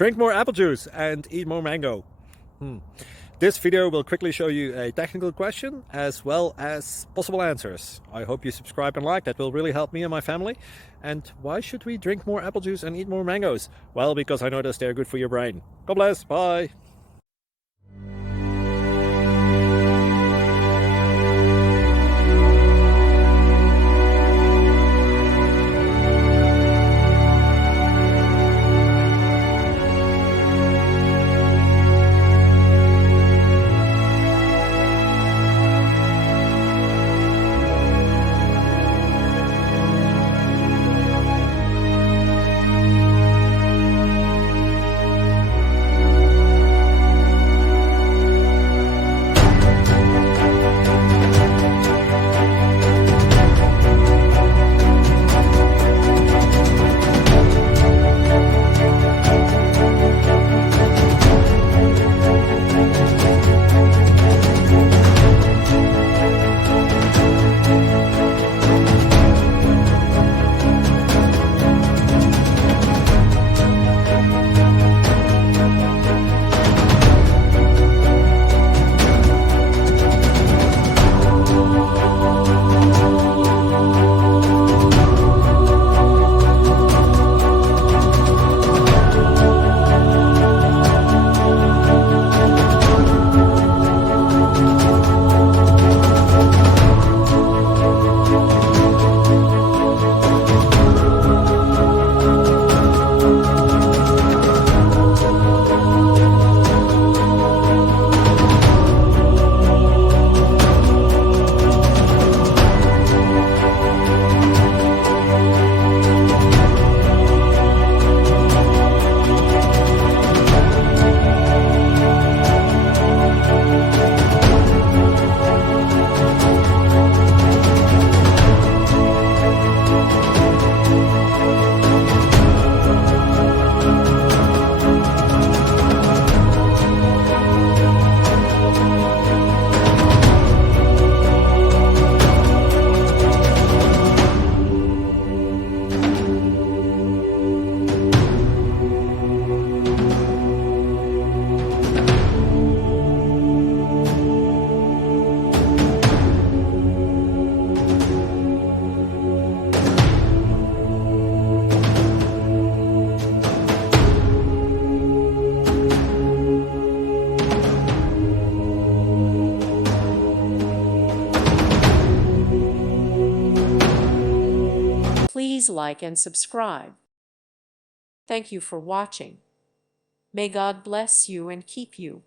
Drink more apple juice and eat more mango. This video will quickly show you a technical question as well as possible answers. I hope you subscribe and like, that will really help me and my family. And why should we drink more apple juice and eat more mangoes? Well, because I noticed they're good for your brain. God bless, bye! Please like and subscribe. Thank you for watching. May God bless you and keep you.